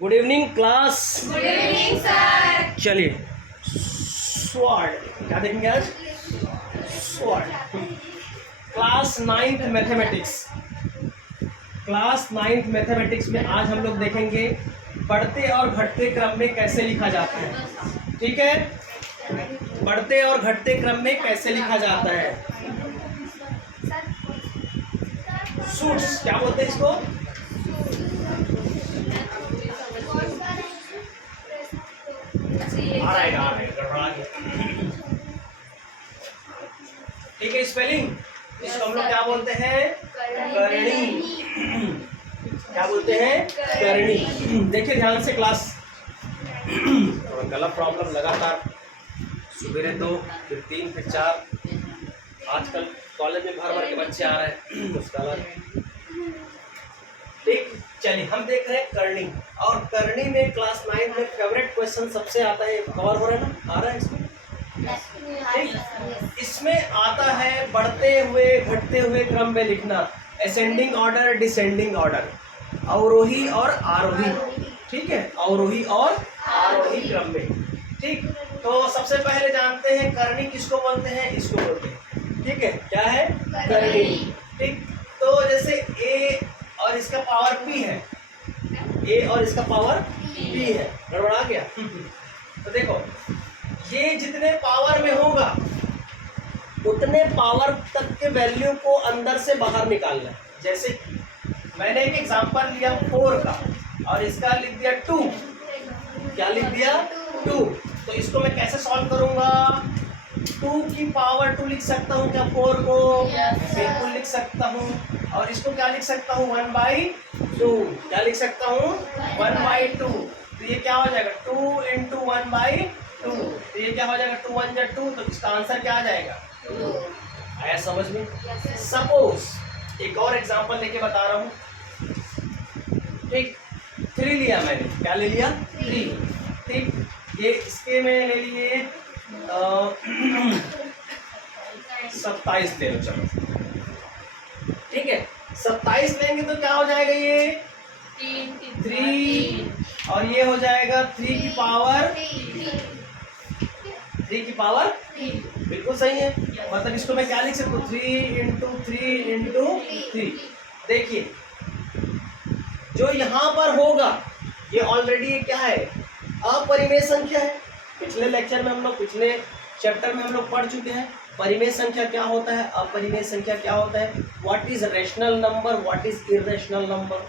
Good evening class. Good evening sir. चलिए sword क्या देखेंगे आज? Sword. Class 9th mathematics. Class 9th mathematics में आज हम लोग देखेंगे बढ़ते और घटते क्रम में कैसे लिखा जाता है। ठीक है, बढ़ते और घटते क्रम में कैसे लिखा जाता है। सूट्स क्या बोलते हैं इसको? आ रहेगा गड़बड़ा गया। ठीक है, स्पेलिंग इसको हम लोग क्या बोलते हैं? करणी। क्या बोलते हैं? करणी। देखिए ध्यान से क्लास। गला प्रॉब्लम लगातार, सुबह 2 फिर 3 फिर 4। आजकल कॉलेज में भर भर के बच्चे आ रहे हैं उसका अलग। ठीक, चलिए हम देख रहे हैं करनी। और करनी में क्लास 9 में फेवरेट क्वेश्चन सबसे आता है, कवर हो रहा है ना, आ रहा है इसमें। ठीक, इसमें आता है बढ़ते हुए घटते हुए क्रम में लिखना, असेंडिंग ऑर्डर डिसेंडिंग ऑर्डर, अवरोही और आरोही। ठीक है, अवरोही और आरोही क्रम में। ठीक, तो सबसे पहले जानते हैं करनी किसको बोलते हैं, इसको बोलते हैं। ठीक है, क्या है? करनी। ठीक, तो जैसे ए और इसका पावर p है, a और इसका पावर p है, गड़बड़ा गया। तो देखो ये जितने पावर में होगा उतने पावर तक के वैल्यू को अंदर से बाहर निकालना है। जैसे मैंने एक एग्जांपल लिया 4 का और इसका लिख दिया 2। क्या लिख दिया? 2। तो इसको मैं कैसे सॉल्व करूंगा? 2 की पावर 2 लिख सकता हूँ क्या 4 को? बिल्कुल लिख सकता हूँ। और इसको क्या लिख सकता हूँ? 1/2। क्या लिख सकता हूँ? 1/2। तो ये क्या हो जाएगा? 2 × 1/2। तो ये क्या हो जाएगा? 2 1 × 2। तो इसका आंसर क्या आ जाएगा? 2। आया समझ में? सपोज एक और एग्जांपल लेके बता रहा हूँ। ठीक, 3 लिया मैंने। क्या ले लिया? 3। ठीक, ये इसके में ले लिए 27 ले लो, चलो। ठीक है, 27 लेंगे तो क्या हो जाएगा? ये 3 और ये हो जाएगा 3 की पावर 3 की पावर। बिल्कुल सही है। मतलब इसको मैं क्या लिख सकता हूँ? 3 × 3 × 3। देखिए जो यहाँ पर होगा ये ऑलरेडी क्या है? अपरिमेय संख्या है। पिछले लेक्चर में हम लोग, पिछले चैप्टर में हम लोग पढ़ चुके हैं परिमेय संख्या क्या होता है, अपरिमेय संख्या क्या होता है, what is rational number, what is irrational number.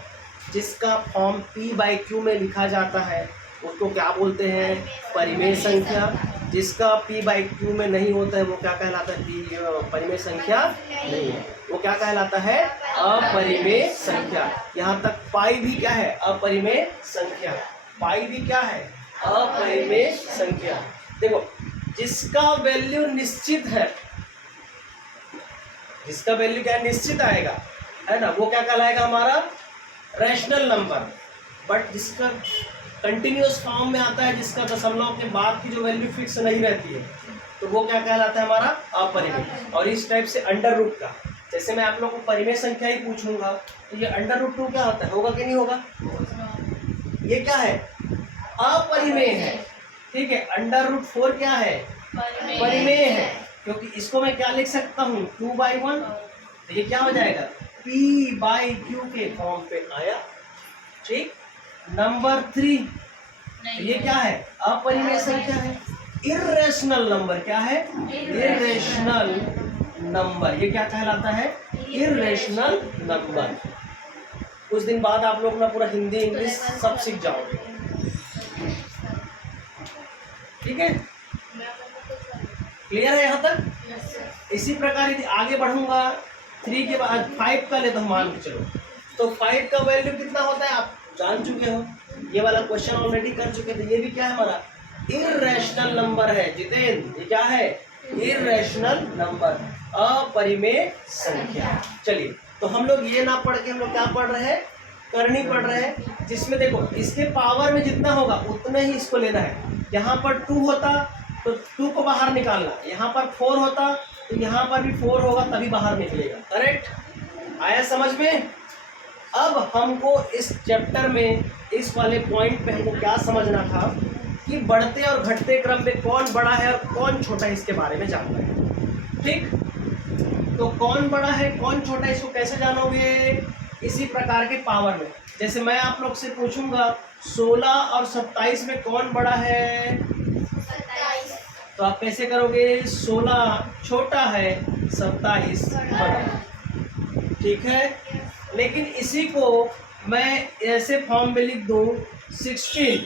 जिसका फॉर्म p/q में लिखा जाता है उसको क्या बोलते हैं? परिमेय संख्या। जिसका p/q में नहीं होता है वो क्या कहलाता है? परिमेय संख्या नहीं है, वो क्या कहलाता है? अपरिमेय संख्या। यहाँ तक पाई भी क्या है? अपरिमेय संख्या। पाई भी क्या है? अपरिमेय संख्या। देखो जिसका वैल्यू निश्चित है, जिसका वैल्यू क्या निश्चित आएगा, है ना, वो क्या कहलाएगा? हमारा रैशनल नंबर। बट जिसका कंटिन्यूअस फॉर्म में आता है, जिसका दशमलव के बाद की जो वैल्यू फिक्स नहीं रहती है, तो वो क्या कहलाता है? हमारा अपरिमेय। और इस टाइप से अंडर रूट का, जैसे मैं आप लोगों को परिमेय संख्या ही पूछूंगा तो ये √2 क्या होता है? होगा कि नहीं होगा? ये क्या है? अपरिमेय है। ठीक है, √4 क्या है? परिमेय है, क्योंकि इसको मैं क्या लिख सकता हूँ? 2/1। तो ये क्या हो जाएगा? p/q के फॉर्म पे आया। ठीक, नंबर 3 तो ये क्या है? अपरिमेय संख्या है। इरेशनल नंबर क्या है? Irrational number. ये क्या कहलाता है? Irrational number. कुछ दिन बाद आप लोग ना पूरा हिंदी इंग्लिश सब सीख जाओगे। ठीक है, क्लियर है यहाँ तक? इसी प्रकार यदि आगे बढ़ूंगा 3 के बाद 5 का ले तो मान के चलो, तो 5 का वैल्यू कितना होता है आप जान चुके हो, ये वाला क्वेश्चन ऑलरेडी कर चुके थे। ये भी क्या है? हमारा इरेशनल नंबर है। जितेंद्र ये क्या है? इरेशनल नंबर, अपरिमेय संख्या। चलिए, तो हम लोग ये ना पढ़ के हम लोग क्या पढ़ रहे हैं? करनी पढ़ रहे हैं, जिसमें देखो इसके पावर में जितना होगा उतने ही इसको लेना है। यहाँ पर 2 होता तो 2 को बाहर निकालना, यहाँ पर 4 होता तो यहाँ पर भी 4 होगा तभी बाहर निकलेगा। करेक्ट? आया समझ में? अब हमको इस चैप्टर में इस वाले पॉइंट पे हमको क्या समझना था कि बढ़ते और घटते क्रम में कौन बड़ा है और कौन छोटा है, इसके बारे में जानना है। ठीक, तो कौन बड़ा है कौन छोटा है इसको कैसे जानोगे? इसी प्रकार के पावर में, जैसे मैं आप लोग से पूछूंगा 16 और 27 में कौन बड़ा है, 27। तो आप कैसे करोगे? 16 छोटा है, 27 बड़ा है। ठीक है, लेकिन इसी को मैं ऐसे फॉर्म में लिख दूं 16,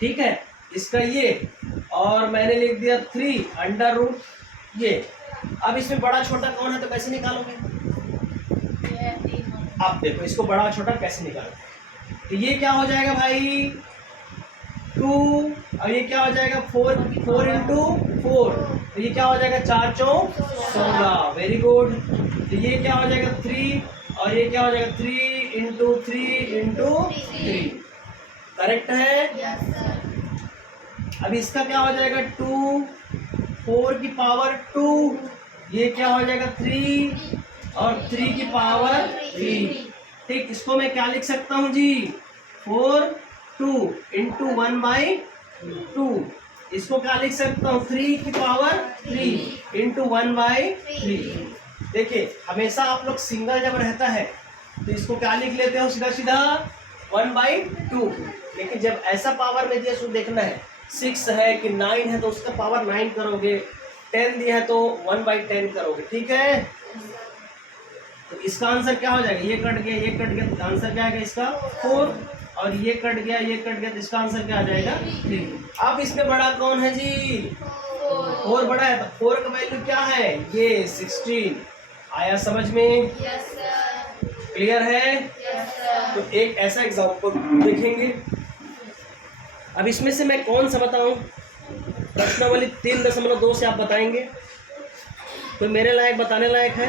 ठीक है, इसका ये, और मैंने लिख दिया 3 अंडर रूट ये। अब इसमें बड़ा छोटा कौन है तो कैसे निकालोगे? अब देखो इसको बड़ा छोटा कैसे निकालोगे, तो ये क्या हो जाएगा भाई 2, और ये क्या हो जाएगा 4 इंटू 4, तो ये क्या हो जाएगा 4 चौक 16, वेरी गुड। तो ये क्या हो जाएगा 3, और ये क्या हो जाएगा 3 इंटू 3, करेक्ट है। Yes sir. अब इसका क्या हो जाएगा 2, 4 की पावर 2, ये क्या हो जाएगा 3, और 3 की पावर 3। ठीक, इसको मैं क्या लिख सकता हूँ जी 4 2 इंटू 1/2, इसको क्या लिख सकता हूँ 3 की पावर 3 इंटू 1/3। देखिए हमेशा आप लोग सिंगल जब रहता है तो इसको क्या लिख लेते हो सीधा सीधा 1/2, लेकिन जब ऐसा पावर में दिया उसको देखना है 6 है कि 9 है तो उसका पावर 9 करोगे, 10 दिया है तो 1/10 करोगे। ठीक है, तो इसका आंसर क्या हो जाएगा, ये कट गया ये कट गया, तो आंसर क्या आएगा इसका 4, और ये कट गया तो इसका आंसर क्या आ जाएगा 3। अब इसमें बड़ा कौन है जी 4 बड़ा है, तो 4 का वैल्यू क्या है ये 16। आया समझ में? Yes sir. क्लियर है? Yes sir. तो एक ऐसा एग्जाम्पल देखेंगे। अब इसमें से मैं कौन सा बताऊं, प्रश्नावली 3.2 से आप बताएंगे, तो मेरे लायक बताने लायक है।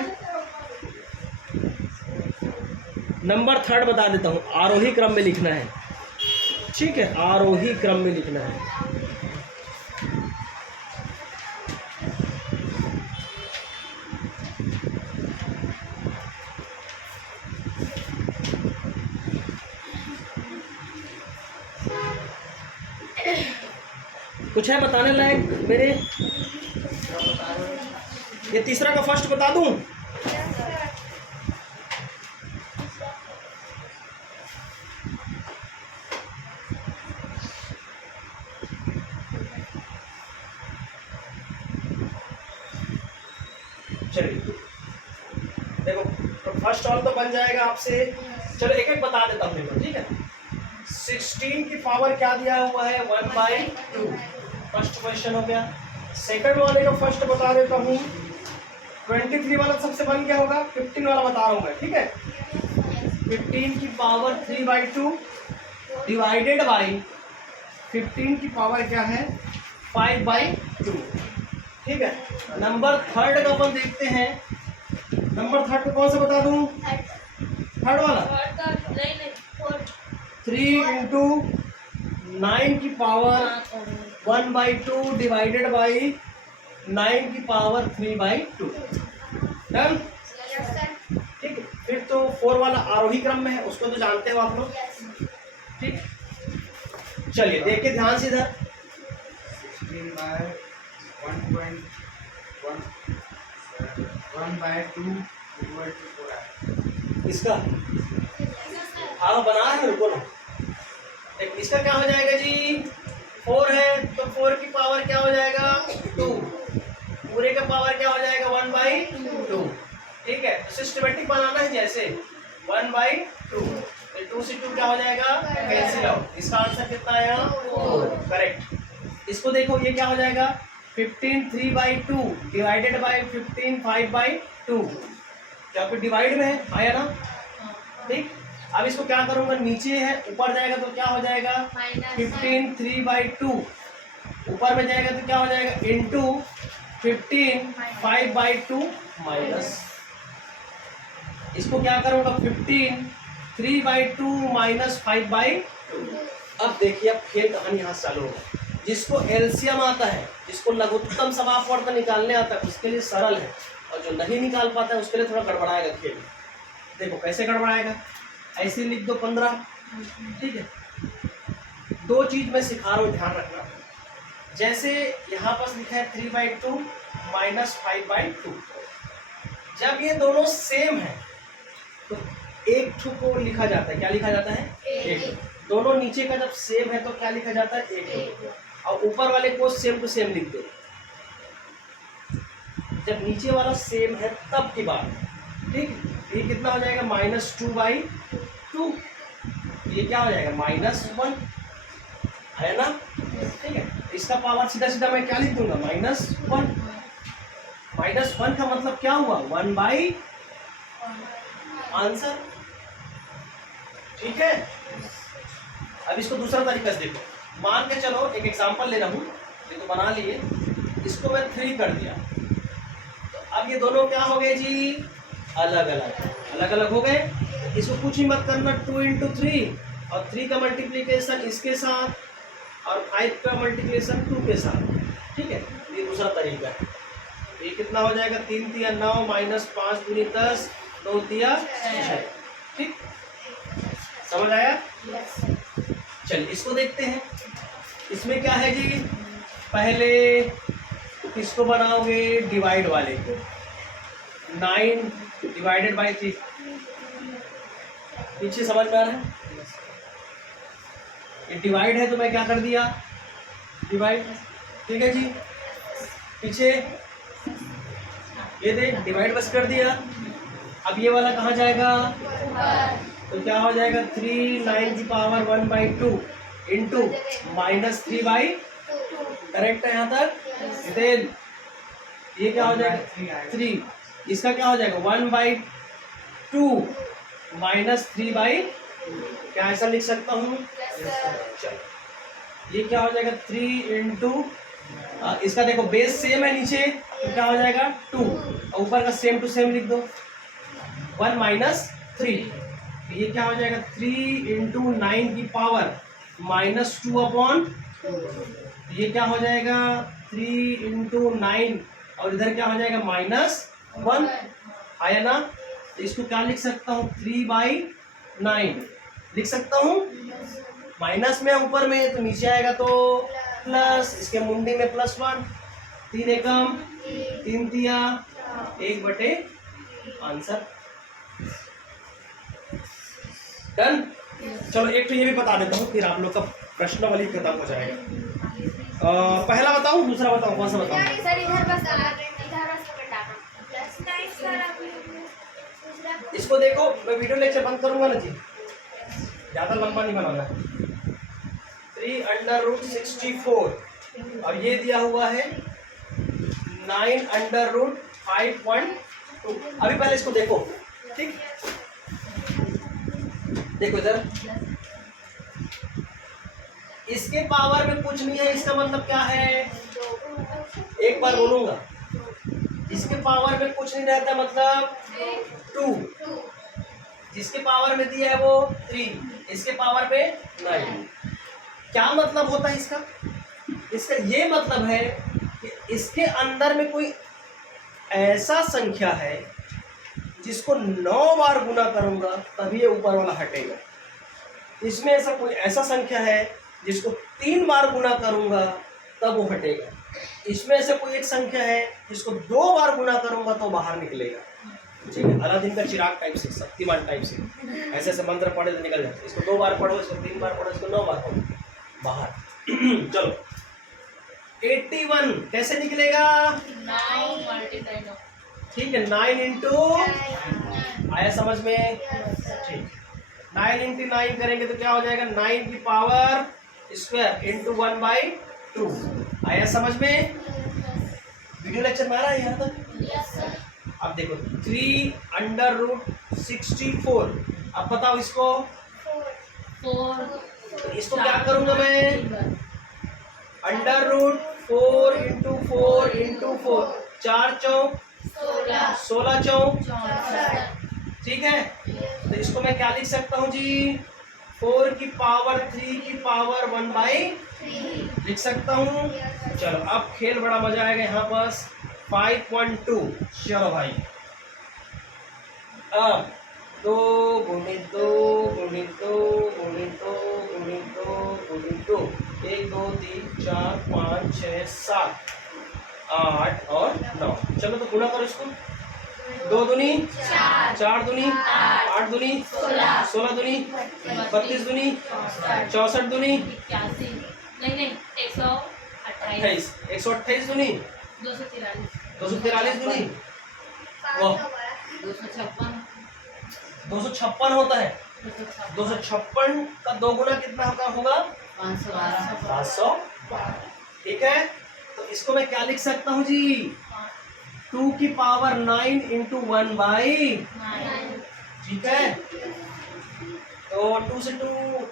नंबर 3 बता देता हूँ, आरोही क्रम में लिखना है। ठीक है, आरोही क्रम में लिखना है। कुछ है बताने लायक मेरे? ये तीसरा का फर्स्ट बता दूं? चलिए देखो, तो फर्स्ट ऑल तो बन जाएगा आपसे। चलो एक एक बता देता हूँ, ठीक है। 16 की पावर क्या दिया हुआ है 1/2, फर्स्ट क्वेश्चन हो गया। सेकंड वाले का फर्स्ट बता देता हूँ, 23 वाला सबसे बन गया होगा, 15 वाला बता रहा हूँ मैं, ठीक है। 15 की पावर 3/2 डिवाइडेड बाई 15 की पावर क्या है 5/2, ठीक है। नंबर 3 का अपन देखते हैं, नंबर 3 को कौन सा बता दूं, 3 वाला 3 इंटू 9 की पावर 1/2 डिवाइडेड बाई 9 की पावर 3/2, डन। ठीक है, फिर तो 4 वाला आरोही क्रम में है, उसको तो जानते हो आप लोग, ठीक। चलिए देखिए ध्यान से इधर, 1/2 इसका हाँ बना है, रुको ना। इसका क्या हो जाएगा जी 4 है तो 4 की पावर क्या हो जाएगा 2, पूरे का पावर क्या हो जाएगा 1/2, ठीक है। तो सिस्टमेटिक बनाना है, जैसे 1/2, 2 से 2 क्या हो जाएगा कैंसिल आउट, इसका आंसर कितना आया 4, करेक्ट। इसको देखो ये क्या हो जाएगा 15 3/2 डिवाइडेड बाई 15 5/2, क्या फिर डिवाइड में है, आया ना, ठीक। अब इसको क्या करूंगा, नीचे है ऊपर जाएगा तो क्या हो जाएगा 15 3/2, ऊपर में जाएगा तो क्या हो जाएगा इंटू 15 5/2 माइनस, इसको क्या करूंगा 15 3/2 माइनस 5/2। अब देखिए अब खेल कहानी यहाँ से चालू होगा। जिसको एलसीएम आता है, जिसको लघुत्तम समापवर्त निकालने आता है उसके लिए सरल है, और जो नहीं निकाल पाता है उसके लिए थोड़ा गड़बड़ाएगा खेल। देखो कैसे गड़बड़ाएगा, ऐसे लिख दो 15, ठीक है। दो चीज मैं सिखा रहा हूँ, ध्यान रखना। जैसे यहाँ पर लिखा है 3/2 माइनस 5/2, जब ये दोनों सेम है तो एक ठू को लिखा जाता है, क्या लिखा जाता है? एक। दोनों नीचे का जब सेम है तो क्या लिखा जाता है? एक। और ऊपर वाले को सेम टू सेम लिख दो। जब नीचे वाला सेम है तब की बात, ठीक। ये कितना हो जाएगा? -2/2। ये क्या हो जाएगा? -1, है ना, ठीक है। इसका पावर सीधा सीधा मैं क्या लिख दूंगा? -1। -1 का मतलब क्या हुआ? 1/, आंसर, ठीक है। अब इसको दूसरा तरीका से देखो। मान के चलो, एक एग्जांपल ले रहा हूँ, ये तो बना लिए, इसको मैं 3 कर दिया, तो अब ये दोनों क्या हो गए जी? अलग अलग हो गए। इसको कुछ ही मत करना, 2 × 3, और 3 का मल्टीप्लीकेशन इसके साथ और 5 का मल्टीप्लीकेशन 2 के साथ, ठीक है। ये दूसरा तरीका है। ये कितना हो जाएगा? 3 × 9 -5 × 10, 2 × 6, ठीक। समझ आया? चलिए इसको देखते हैं। इसमें क्या है जी? पहले किसको बनाओगे? डिवाइड वाले को। 9 ÷ 3, पीछे समझ में आ रहा है? ये डिवाइड है तो मैं क्या कर दिया? डिवाइड, ठीक है जी। पीछे ये देख, डिवाइड बस कर दिया। अब ये वाला कहाँ जाएगा? तो क्या हो जाएगा? 3 9 की पावर 1/2 इंटू -3/2, करेक्ट है यहाँ तक? देन ये क्या हो जाएगा? 3। इसका क्या हो जाएगा? 1/2 -3/, क्या ऐसा लिख सकता हूँ? ये क्या हो जाएगा? 3 इंटू, इसका देखो बेस सेम है नीचे, तो क्या हो जाएगा? 2, और ऊपर का सेम टू सेम लिख दो, 1 - 3। ये क्या हो जाएगा? 3 × 9 की पावर -2/2। ये क्या हो जाएगा? 3 × 9, और इधर क्या हो जाएगा? -1, आया ना। तो इसको क्या लिख सकता हूँ? 3/9 लिख सकता हूँ। माइनस में ऊपर में, तो नीचे आएगा तो प्लस, इसके मुंडी में +1, 3 एकम 3 तिया 1/, आंसर डन। चलो एक तो ये भी बता देता हूँ, फिर आप लोग का प्रश्नावली खत्म हो जाएगा। पहला बताऊँ, दूसरा बताऊँ, कौन सा बताऊँ? इसको देखो, मैं वीडियो लेक्चर बंद करूंगा ना जी, ज़्यादा लंबा नहीं बनाना। 3√64, और ये दिया हुआ है 9√5.2। अभी पहले इसको देखो, ठीक। देखो इधर, इसके पावर में कुछ नहीं है, इसका मतलब क्या है? एक बार बोलूंगा, इसके पावर में कुछ नहीं रहता, मतलब 2। जिसके पावर में दिया है वो 3, इसके पावर पे 9। क्या मतलब होता है इसका? इसका ये मतलब है कि इसके अंदर में कोई ऐसा संख्या है जिसको 9 बार गुना करूंगा तभी ये ऊपर वाला हटेगा। इसमें ऐसा कोई ऐसा संख्या है जिसको 3 बार गुना करूंगा तब वो हटेगा। इसमें ऐसा कोई एक संख्या है जिसको 2 बार गुना करूंगा तो बाहर निकलेगा, ठीक है। अलादीन का चिराग टाइप से, शक्तिमान टाइप से, ऐसे ऐसे मंत्र पढ़े तो निकल जाते। इसको 2 बार पढ़ो, इसको 3 बार पढ़ो, इसको 9 बार पढ़ो, बाहर। चलो 81 कैसे निकलेगा? 9 ठीक है, 9 इंटू, आया समझ में? ठीक, 9 × 9 करेंगे तो क्या हो जाएगा? 9 की पावर स्क्वायर इंटू 1/2, आया समझ में? वीडियो लेक्चर में आ रहा है यहाँ तक? अब देखो 3√64, अब बताओ इसको। तो इसको क्या करूंगा मैं? √4 × 4 × 4, 4 चौक 16 चौक, ठीक है। तो इसको मैं क्या लिख सकता हूँ जी? 4 की पावर 3 की पावर 1/3 लिख सकता हूँ। चलो अब खेल बड़ा मजा आएगा यहाँ पास। 5.2, चलो भाई, अब दो गुणित दो गुणित दो गुणित दो गुणित दो गुणित दो, 1 2 3 4 5 6 7 8 और 9। चलो तो गुणा करो इसको। 2 दूनी 4 दूनी 8 दूनी 16 दूनी 32 दूनी 64 दूनी 81 नहीं 128 128 दूनी 243 दूनी 256 होता है। 256 का 2 गुना कितना होगा? 500। ठीक है, तो इसको मैं क्या लिख सकता हूँ जी? 2 की पावर 9 इंटू 1 बाई। ठीक है, तो 2 से 2,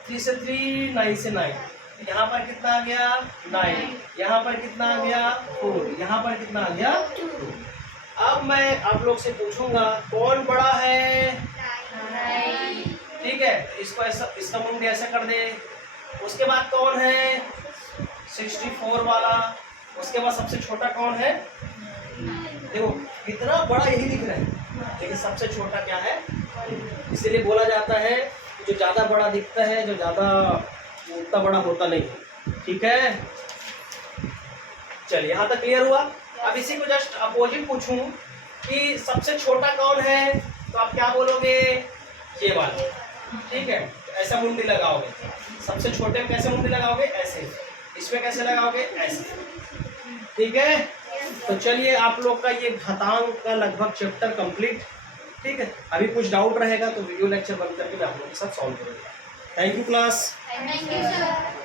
3 से 3, 9 से 9, यहाँ पर कितना आ गया? 9। यहाँ पर कितना आ गया? 4। यहाँ पर कितना आ गया? 2। अब मैं आप लोग से पूछूंगा कौन बड़ा है? ठीक है, इसको ऐसा, इसका मुंडी ऐसा कर दे। उसके बाद कौन है? 64 वाला। उसके बाद सबसे छोटा कौन है? देखो कितना बड़ा यही दिख रहा है, लेकिन सबसे छोटा क्या है? इसीलिए बोला जाता है जो ज्यादा बड़ा दिखता है, जो ज्यादा उतना बड़ा होता नहीं। ठीक है, चलिए यहाँ तक क्लियर हुआ। अब इसी को जस्ट अपोजिट पूछूं कि सबसे छोटा कौन है, तो आप क्या बोलोगे? ये वाला। ठीक है, ऐसा मुंडी लगाओगे। सबसे छोटे में कैसे मुंडी लगाओगे? ऐसे। इसमें कैसे लगाओगे? ऐसे। ठीक है, तो चलिए आप लोग का ये घातांक का लगभग चैप्टर कंप्लीट। ठीक है, अभी कुछ डाउट रहेगा तो वीडियो लेक्चर बंद करके मैं आप लोगों के साथ सॉल्व करूंगा। Thank you class. Thank you, sir.